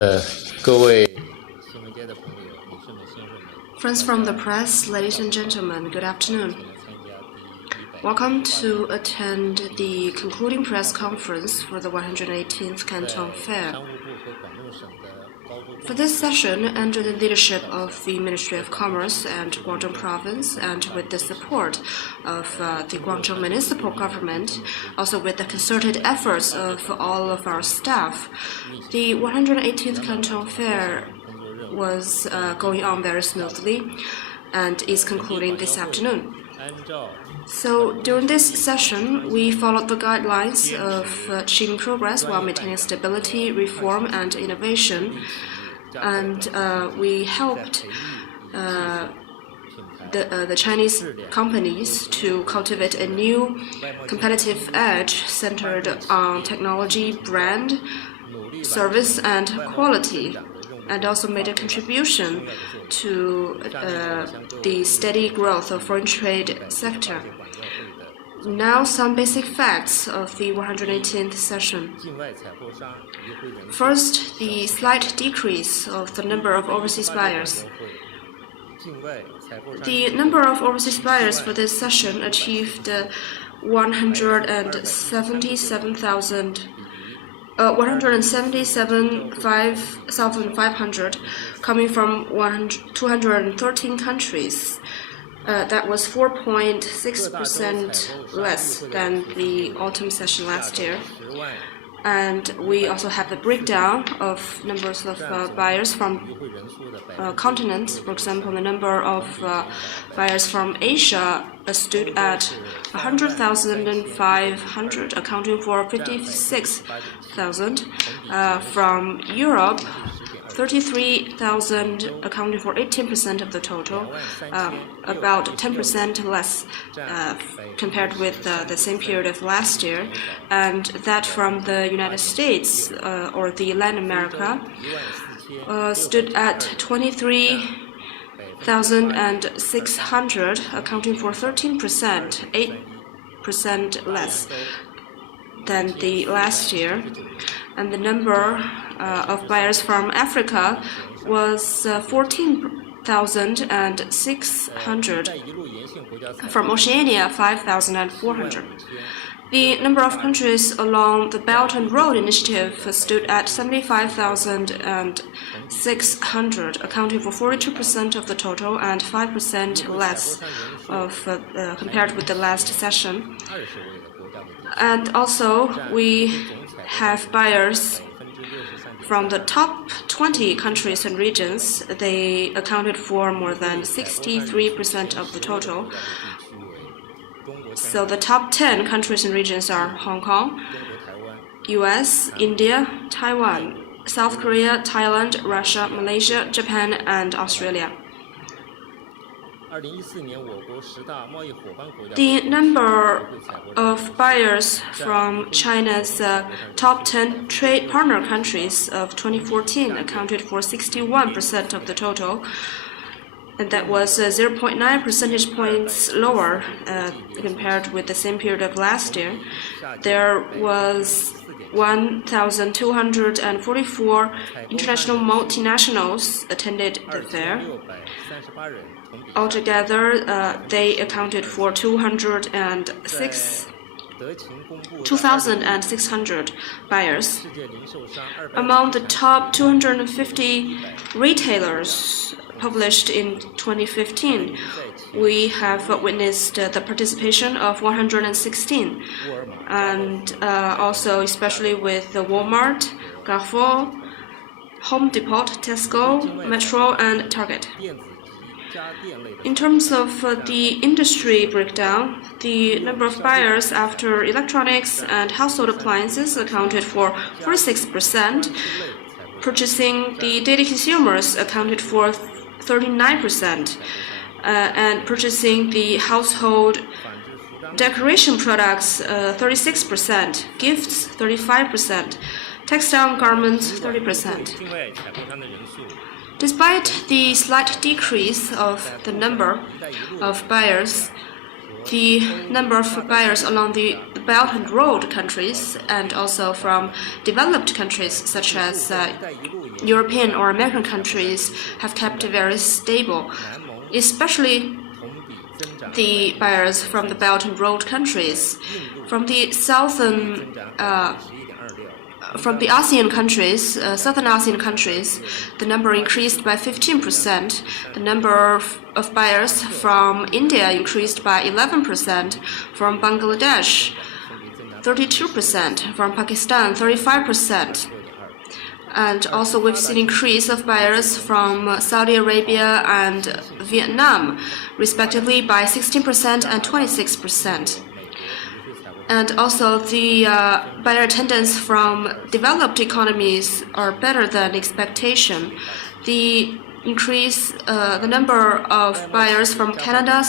Friends from the press, ladies and gentlemen, good afternoon. Welcome to attend the concluding press conference for the 118th Canton Fair. For this session, under the leadership of the Ministry of Commerce and Guangdong Province, and with the support of the Guangdong Municipal Government, also with the concerted efforts of all of our staff, the 118th Canton Fair was going on very smoothly and is concluding this afternoon. So during this session, we followed the guidelines of achieving progress while maintaining stability, reform, and innovation. And we helped the Chinese companies to cultivate a new competitive edge centered on technology, brand, service, and quality, and also made a contribution to the steady growth of foreign trade sector. Now, some basic facts of the 118th session. First, the slight decrease of the number of overseas buyers. The number of overseas buyers for this session achieved 177,500, coming from 213 countries. That was 4.6% less than the autumn session last year. And we also have the breakdown of numbers of buyers from continents. For example, the number of buyers from Asia stood at 100,500, accounting for 56,000. From Europe, 33,000, accounting for 18% of the total, about 10% less compared with the same period of last year. And that from the United States or the Latin America stood at 23,600, accounting for 13%, 8% less than the last year. And the number of buyers from Africa was 14,600. From Oceania, 5,400. The number of countries along the Belt and Road Initiative stood at 75,600, accounting for 42% of the total and 5% less of compared with the last session. And also, we have buyers from the top 20 countries and regions. They accounted for more than 63% of the total. So the top 10 countries and regions are Hong Kong, US, India, Taiwan, South Korea, Thailand, Russia, Malaysia, Japan, and Australia. The number of buyers from China's top 10 trade partner countries of 2014 accounted for 61% of the total, and that was 0.9 percentage points lower compared with the same period of last year. There was 1,244 international multinationals attended the fair. Altogether, they accounted for 2,600 buyers. Among the top 250 retailers published in 2015, we have witnessed the participation of 116, and also especially with the Walmart, Carrefour, Home Depot, Tesco, Metro, and Target. In terms of the industry breakdown, the number of buyers after electronics and household appliances accounted for 46%. Purchasing the daily consumers accounted for 39%, and purchasing the household decoration products 36%, gifts 35%, textile garments 30%. Despite the slight decrease of the number of buyers, the number of buyers along the Belt and Road countries and also from developed countries such as European or American countries have kept very stable, especially the buyers from the Belt and Road countries. From the southern from the ASEAN countries, southern ASEAN countries, the number increased by 15%. The number of buyers from India increased by 11%, from Bangladesh 32%, from Pakistan 35%. And also we've seen increase of buyers from Saudi Arabia and Vietnam, respectively by 16% and 26%. And also the buyer attendance from developed economies are better than expectation. The number of buyers from Canada,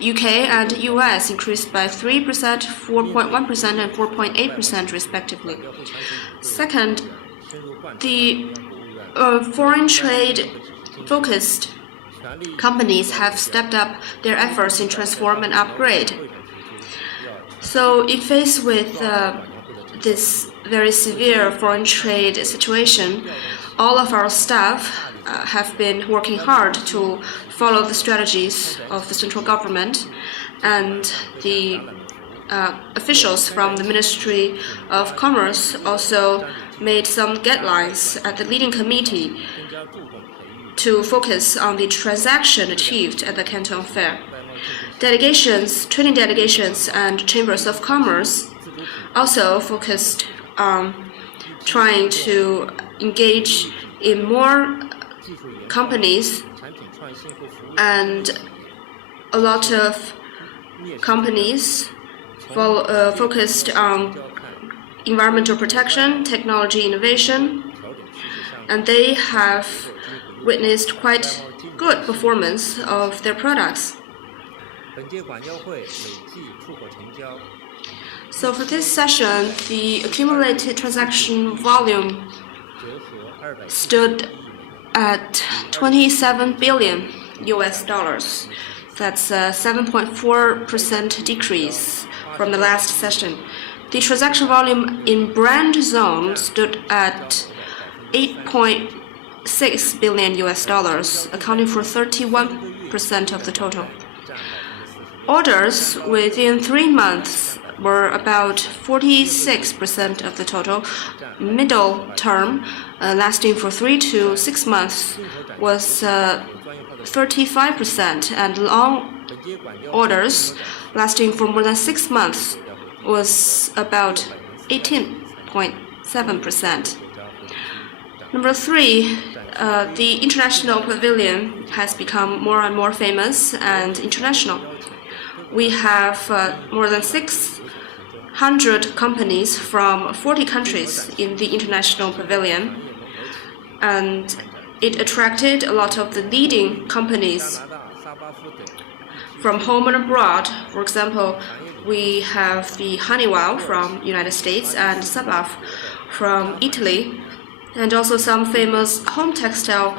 UK, and US increased by 3%, 4.1%, and 4.8% respectively. Second, the foreign trade-focused companies have stepped up their efforts in transform and upgrade. So, in face with this very severe foreign trade situation, all of our staff have been working hard to follow the strategies of the central government, and the officials from the Ministry of Commerce also made some guidelines at the leading committee to focus on the transaction achieved at the Canton Fair. Delegations, training delegations, and chambers of commerce also focused on trying to engage in more companies, and a lot of companies focused on environmental protection, technology innovation, and they have witnessed quite good performance of their products. So for this session, the accumulated transaction volume stood at 27 billion US dollars. That's a 7.4% decrease from the last session. The transaction volume in brand zone stood at 8.6 billion US dollars, accounting for 31% of the total. Orders within 3 months were about 46% of the total. Middle term, lasting for 3 to 6 months, was 35%, and long orders lasting for more than 6 months was about 18.7%. Number 3, the international pavilion has become more and more famous and international. We have more than 600 companies from 40 countries in the international pavilion, and it attracted a lot of the leading companies from home and abroad. For example, we have the Honeywell from United States and Sabaf from Italy, and also some famous home textile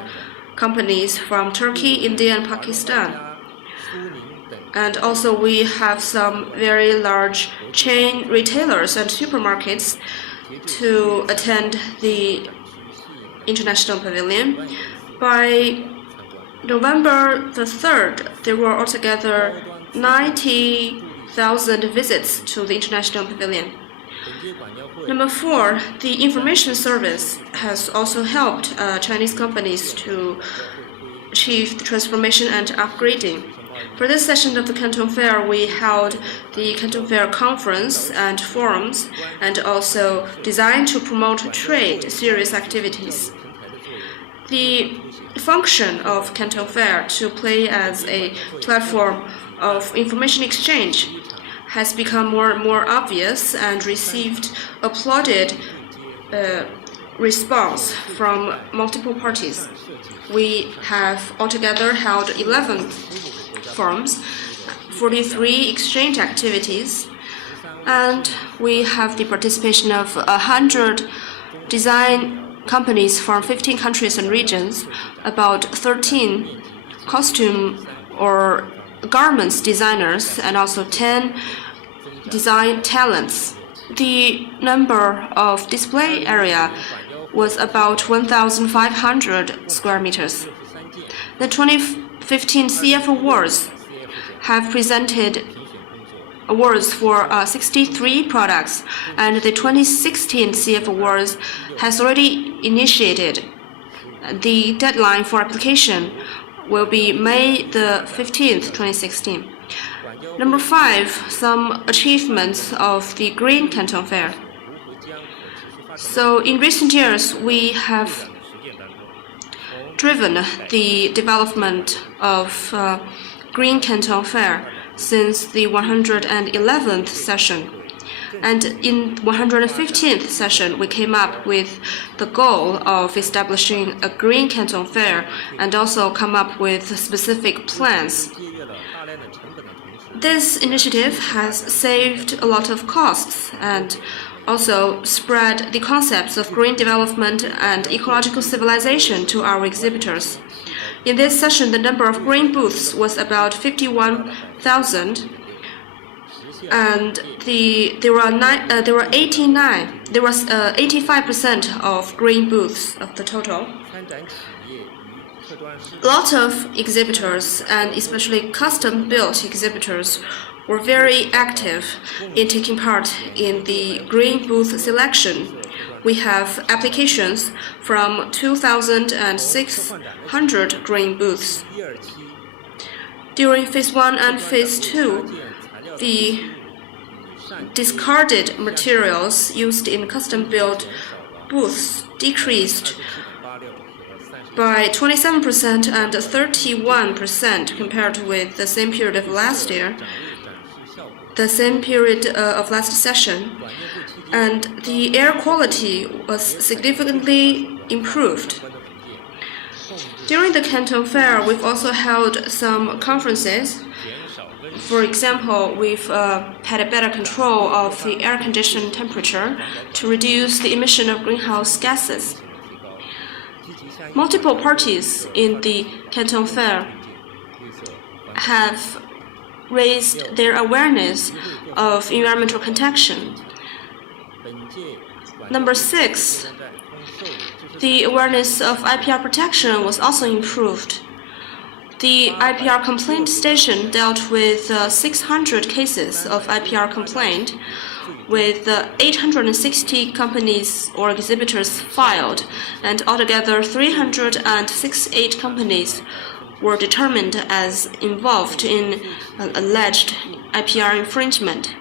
companies from Turkey, India, and Pakistan. And also we have some very large chain retailers and supermarkets to attend the International Pavilion. By November the 3rd, there were altogether 90,000 visits to the International Pavilion. Number 4, the information service has also helped Chinese companies to achieve the transformation and upgrading. For this session of the Canton Fair, we held the Canton Fair conference and forums, and also designed to promote trade serious activities. The function of Canton Fair to play as a platform of information exchange has become more and more obvious and received applauded response from multiple parties. We have altogether held 11 forums, 43 exchange activities, and we have the participation of 100 design companies from 15 countries and regions, about 13 costume or garments designers, and also 10 design talents. The number of display area was about 1,500 square meters. The 2015 CF Awards have presented awards for 63 products, and the 2016 CF Awards has already initiated. The deadline for application will be May the 15th, 2016. Number 5, some achievements of the Green Canton Fair. So in recent years, we have driven the development of Green Canton Fair since the 111th session. And in 115th session, we came up with the goal of establishing a Green Canton Fair and also come up with specific plans. This initiative has saved a lot of costs and also spread the concepts of green development and ecological civilization to our exhibitors. In this session, the number of green booths was about 51,000, and there were 85% of green booths of the total. A lot of exhibitors, and especially custom-built exhibitors, were very active in taking part in the green booth selection. We have applications from 2,600 green booths. During Phase 1 and Phase 2, the discarded materials used in custom-built booths decreased by 27% and 31% compared with the same period of last year, the same period of last session, and the air quality was significantly improved. During the Canton Fair, we've also held some conferences. For example, we've had a better control of the air conditioned temperature to reduce the emission of greenhouse gases. Multiple parties in the Canton Fair have raised their awareness of environmental protection. Number 6, the awareness of IPR protection was also improved. The IPR complaint station dealt with 600 cases of IPR complaint, with 860 companies or exhibitors filed, and altogether 368 companies were determined as involved in alleged IPR infringement.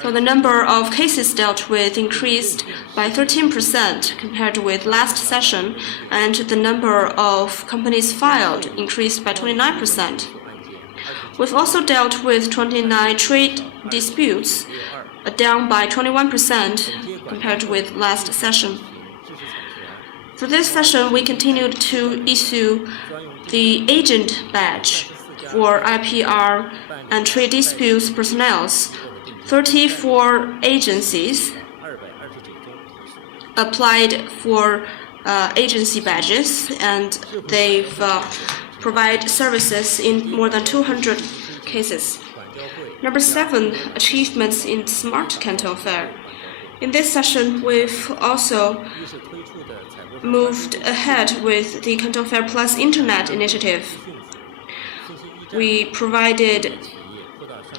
So the number of cases dealt with increased by 13% compared with last session, and the number of companies filed increased by 29%. We've also dealt with 29 trade disputes, down by 21% compared with last session. For this session, we continued to issue the agent badge for IPR and trade disputes personnel. 34 agencies applied for agency badges, and they've provided services in more than 200 cases. Number 7, achievements in Smart Canton Fair. In this session, we've also moved ahead with the Canton Fair Plus Internet initiative. We provided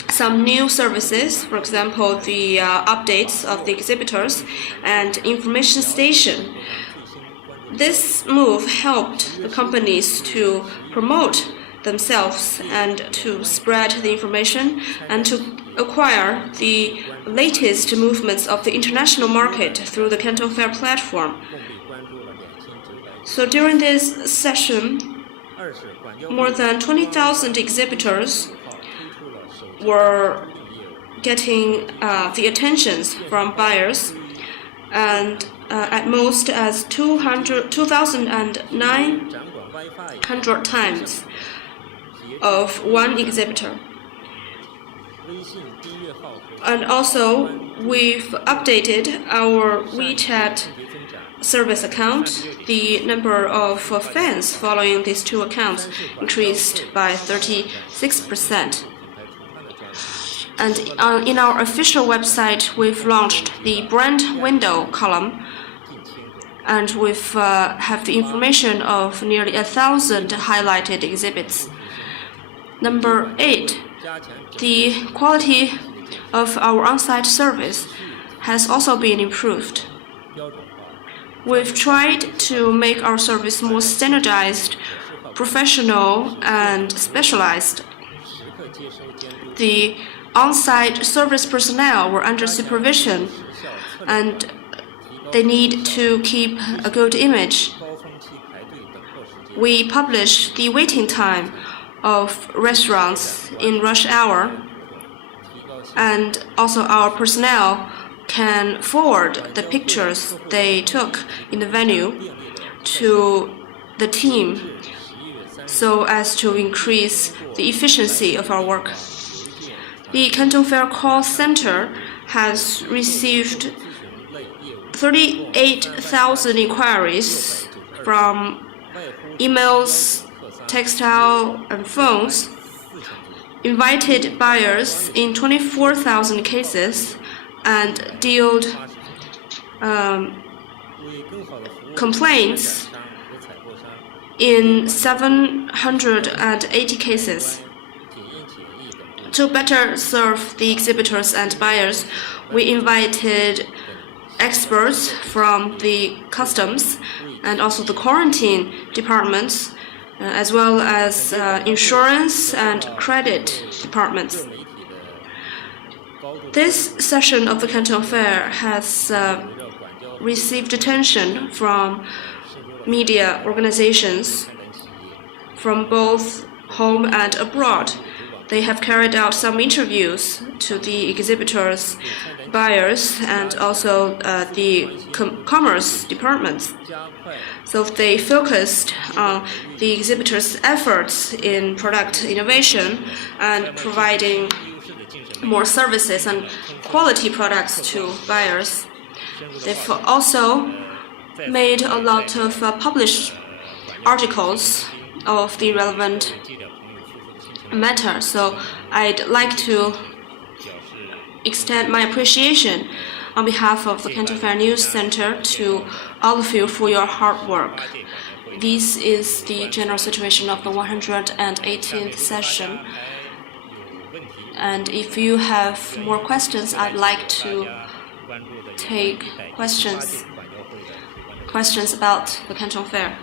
some new services, for example, the updates of the exhibitors and information station. This move helped the companies to promote themselves and to spread the information and to acquire the latest movements of the international market through the Canton Fair platform. So during this session, more than 20,000 exhibitors were getting the attentions from buyers, and at most as 2,900 times of one exhibitor. And also, we've updated our WeChat service account. The number of fans following these two accounts increased by 36%. And in our official website, we've launched the brand window column. and we've have the information of nearly 1,000 highlighted exhibits. Number 8, the quality of our on-site service has also been improved. We've tried to make our service more standardized, professional, and specialized. The on-site service personnel were under supervision, and they need to keep a good image. We publish the waiting time of restaurants in rush hour, and also our personnel can forward the pictures they took in the venue to the team so as to increase the efficiency of our work. The Canton Fair call center has received 38,000 inquiries from emails, textile, and phones, invited buyers in 24,000 cases, and dealt complaints in 780 cases. To better serve the exhibitors and buyers, we invited experts from the customs and also the quarantine departments, as well as insurance and credit departments. This session of the Canton Fair has received attention from media organizations from both home and abroad. They have carried out some interviews to the exhibitors, buyers, and also the commerce departments. So they focused on the exhibitors' efforts in product innovation and providing more services and quality products to buyers. They've also made a lot of published articles of the relevant matter. So I'd like to extend my appreciation on behalf of the Canton Fair News Center to all of you for your hard work. This is the general situation of the 118th session. And if you have more questions, I'd like to take questions about the Canton Fair.